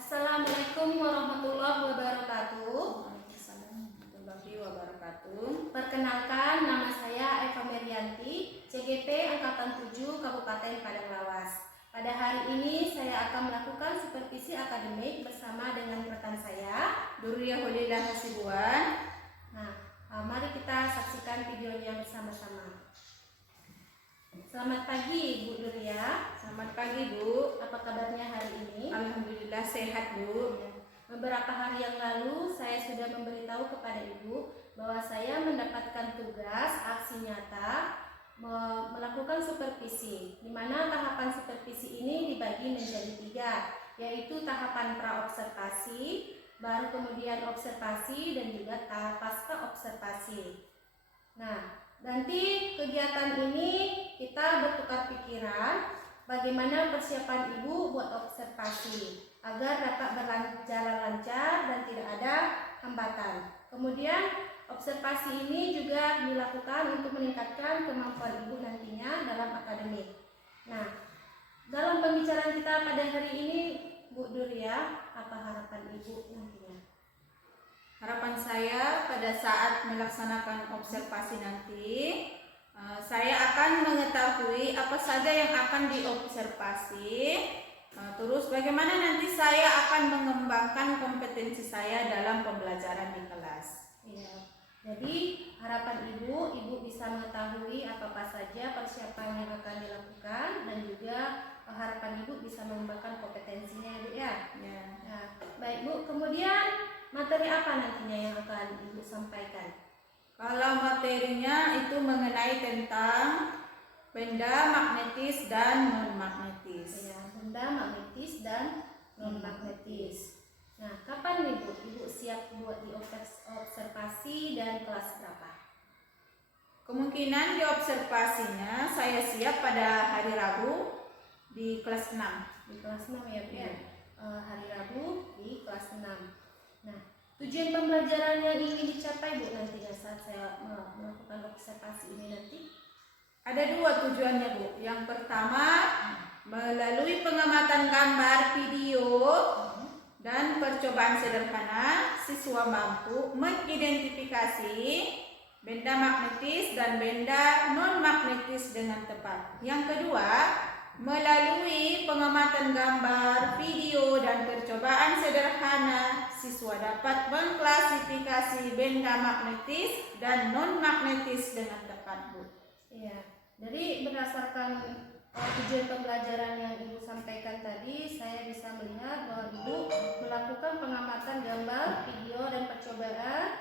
Assalamualaikum warahmatullahi wabarakatuh. Perkenalkan, nama saya Eva Merianti, CGP Angkatan 7 Kabupaten Padang Lawas. Pada hari ini saya akan melakukan supervisi akademik bersama dengan rekan saya, Durya Holila Hasibuan. Mari kita saksikan videonya bersama-sama. Selamat pagi Bu Durya. Selamat pagi Bu. Apa kabarnya hari ini? Alhamdulillah sehat Bu. Beberapa hari yang lalu saya sudah memberitahu kepada Ibu bahwa saya mendapatkan tugas aksi nyata melakukan supervisi, di mana tahapan supervisi ini dibagi menjadi 3, yaitu tahapan praobservasi, baru kemudian observasi, dan juga tahap pasca observasi. Nah, nanti kegiatan ini kita bertukar pikiran bagaimana persiapan Ibu buat observasi agar dapat berjalan lancar dan tidak ada hambatan. Kemudian observasi ini juga dilakukan untuk meningkatkan kemampuan Ibu nantinya dalam akademik. Nah, dalam pembicaraan kita pada hari ini, Bu Durya, apa harapan Ibu nantinya? Harapan saya pada saat melaksanakan observasi nanti, saya akan mengetahui apa saja yang akan diobservasi. Terus bagaimana nanti saya akan mengembangkan kompetensi saya dalam pembelajaran di kelas. Iya. Jadi harapan Ibu bisa mengetahui apa saja persiapan yang akan dilakukan dan juga harapan Ibu bisa mengembangkan kompetensinya Ibu ya. Ya. Nah, baik Bu, kemudian materi apa nantinya yang akan Ibu sampaikan? Kalau materinya itu mengenai tentang benda magnetis dan non-magnetis. Ya, benda magnetis dan non-magnetis. Nah, kapan nih Bu, Ibu siap buat diobservasi dan kelas berapa? Kemungkinan diobservasinya saya siap pada hari Rabu di kelas 6. Di kelas 6 ya Bu ya. Hari Rabu di kelas 6. Nah, tujuan pembelajaran yang ingin dicapai Bu nantinya saat saya melakukan observasi ini nanti? Ada 2 tujuannya Bu. Yang pertama, melalui pengamatan gambar, video, dan percobaan sederhana, siswa mampu mengidentifikasi benda magnetis dan benda non-magnetis dengan tepat. Yang kedua, melalui pengamatan gambar, video, dan percobaan sederhana, siswa dapat mengklasifikasi benda magnetis dan non-magnetis dengan tepat Bu. Iya, dari berdasarkan tujuan pembelajaran yang Ibu sampaikan tadi, saya bisa melihat bahwa Ibu melakukan pengamatan gambar, video, dan percobaan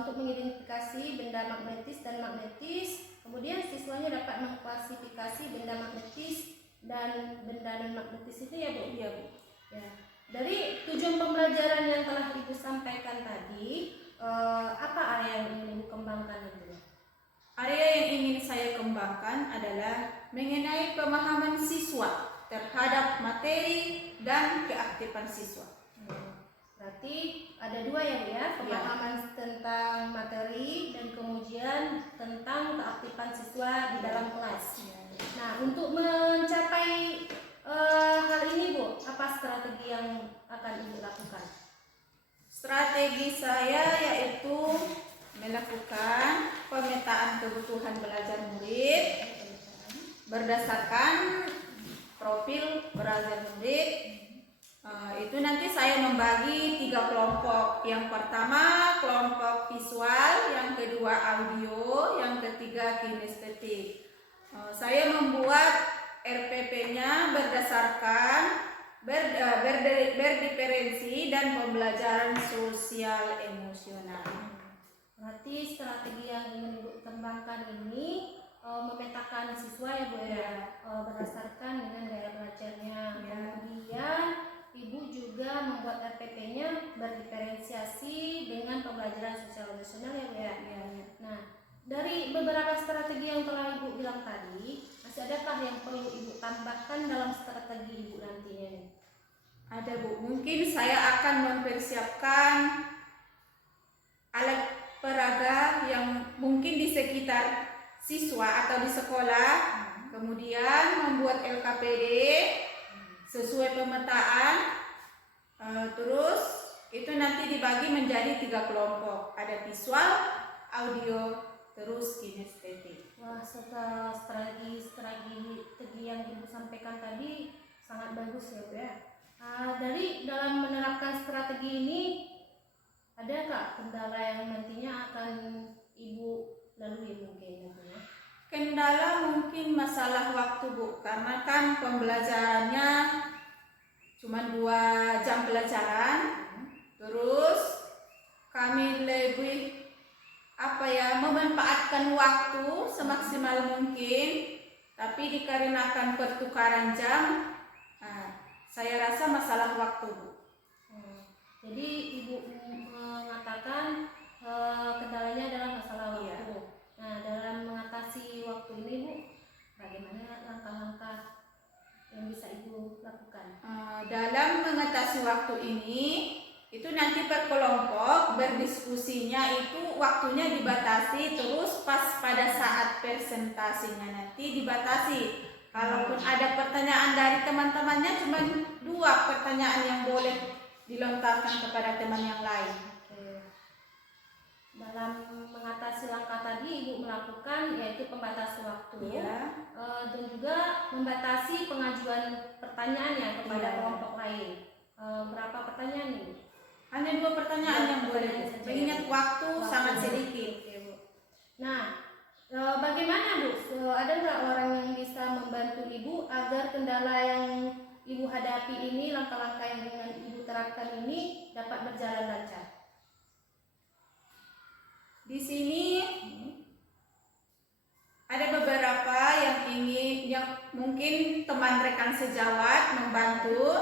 untuk mengidentifikasi benda magnetis dan magnetis. Kemudian siswanya dapat mengklasifikasi benda magnetis dan benda non-magnetis itu ya Bu? Iya Bu. Ya. Dari tujuan pembelajaran yang telah Ibu sampaikan tadi, apa area yang ingin Ibu kembangkan nanti? Area yang ingin saya kembangkan adalah mengenai pemahaman siswa terhadap materi dan keaktifan siswa. Berarti ada 2 ya Bu ya, pemahaman tentang materi dan kemudian tentang keaktifan siswa di dalam kelas. Nah, untuk mencapai hal ini Bu, apa strategi yang akan Ibu lakukan? Strategi saya yaitu melakukan pemetaan kebutuhan belajar murid berdasarkan profil belajar murid. Itu nanti saya membagi 3 kelompok. Yang pertama kelompok visual, yang kedua audio, yang ketiga kinestetik. Saya membuat RPP-nya berdasarkan berdiferensi dan pembelajaran sosial emosional. Berarti strategi yang ingin Ibu kembangkan ini memetakan siswa ya Bu ya, berdasarkan dengan gaya belajarnya beberapa strategi yang telah Ibu bilang tadi, masih adakah yang perlu Ibu tambahkan dalam strategi Ibu nantinya nih? Ada Bu, mungkin saya akan mempersiapkan alat peraga yang mungkin di sekitar siswa atau di sekolah, kemudian membuat LKPD sesuai pemetaan, terus itu nanti dibagi menjadi 3 kelompok, ada visual, audio, terus kinestetik. Wah, setelah strategi yang Ibu sampaikan tadi sangat bagus ya Bu ya. Dari dalam menerapkan strategi ini, ada nggak kendala yang nantinya akan Ibu lalui mungkin nantinya? Kendala mungkin masalah waktu Bu, karena kan pembelajarannya cuma 2 jam pelajaran, terus kami lebih memanfaatkan waktu semaksimal mungkin, tapi dikarenakan pertukaran jam, saya rasa masalah waktu Bu. Jadi Ibu mengatakan kendalanya adalah masalah waktu. Iya. Nah, dalam mengatasi waktu ini Bu, bagaimana langkah-langkah yang bisa Ibu lakukan? Dalam mengatasi waktu ini, itu nanti per kelompok berdiskusinya itu waktunya dibatasi, terus pas pada saat presentasinya nanti dibatasi. Kalaupun ada pertanyaan dari teman-temannya, cuma 2 pertanyaan yang boleh dilontarkan kepada teman yang lain. Dalam mengatasi langkah tadi Ibu melakukan yaitu pembatasan waktu, dan juga membatasi pengajuan pertanyaannya kepada kelompok lain. Berapa pertanyaan nih? Hanya 2 pertanyaan yang boleh, mengingat waktu sangat sedikit. Oke, Bu. Nah, bagaimana Bu? Ada nggak orang yang bisa membantu Ibu agar kendala yang Ibu hadapi ini, langkah-langkah yang dengan Ibu terapkan ini dapat berjalan lancar? Di sini ada beberapa yang mungkin teman rekan sejawat membantu,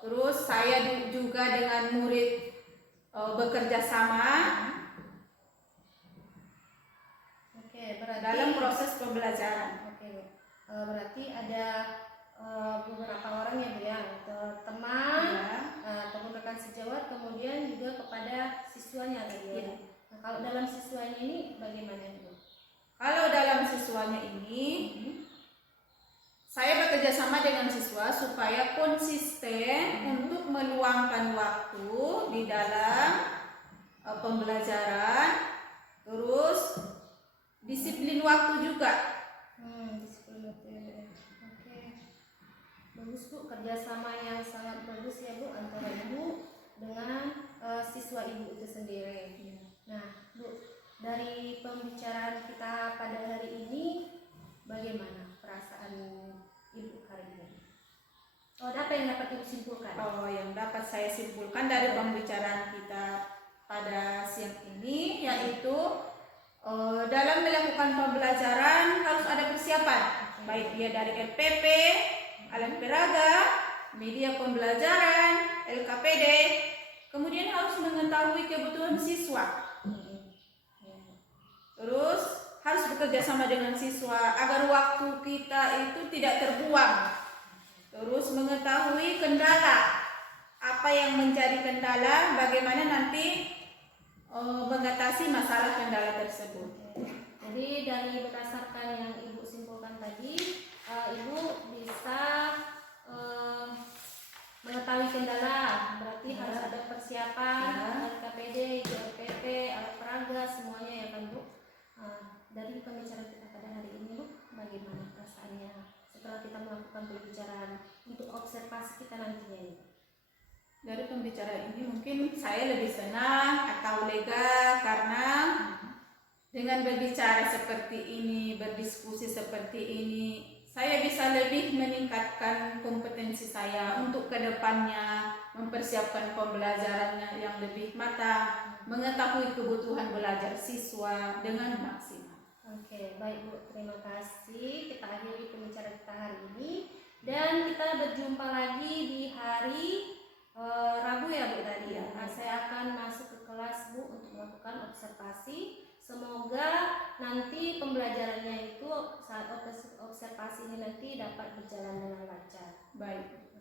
terus saya juga dengan murid bekerja sama. Oke, berarti dalam proses pembelajaran. Oke, berarti ada beberapa orang ya Bu ya, teman ataupun rekan sejawat, kemudian juga kepada siswanya tadi ya. Nah, kalau dalam siswanya ini bagaimana Bu? Kalau dalam siswanya ini, saya bekerja sama dengan siswa supaya konsisten untuk meluangkan waktu di dalam pembelajaran, terus disiplin waktu juga. Disiplin waktu ya. Oke, bagus Bu, kerjasama yang sangat bagus ya Bu antara Ibu dengan siswa Ibu itu sendiri. Nah Bu, dari pembicaraan kita pada hari ini, bagaimana perasaan Ibu hari ini? Apa yang dapat Ibu simpulkan? Yang dapat saya simpulkan dari pembicaraan kita pada siang ini, yaitu dalam melakukan pembelajaran harus ada persiapan, baik dia dari LPP, alat peraga, media pembelajaran, LKPD, kemudian harus mengetahui kebutuhan siswa. Terus harus bekerja sama dengan siswa agar waktu kita itu tidak terbuang. Terus mengetahui kendala, apa yang menjadi kendala, bagaimana nanti mengatasi masalah kendala tersebut. Jadi dari berdasarkan yang Ibu simpulkan tadi, Ibu bisa mengetahui kendala, berarti harus ada persiapan, LKPD, JLPP, alat peraga, semuanya ya kan Bu. Dari pembicaraan kita pada hari ini Bu, bagaimana perasaannya setelah kita melakukan pembicaraan untuk observasi kita nantinya ini? Dari pembicaraan ini mungkin saya lebih senang atau lega karena dengan berbicara seperti ini, berdiskusi seperti ini, saya bisa lebih meningkatkan kompetensi saya untuk kedepannya, mempersiapkan pembelajarannya yang lebih matang, mengetahui kebutuhan belajar siswa dengan maksimal. Oke, baik Bu, terima kasih. Kita akhiri pembicaraan kita hari ini dan kita berjumpa lagi di hari Rabu ya Bu tadi ya. Saya akan masuk ke kelas Bu untuk melakukan observasi Semoga nanti pembelajarannya itu saat observasi ini nanti dapat berjalan dengan lancar. Baik.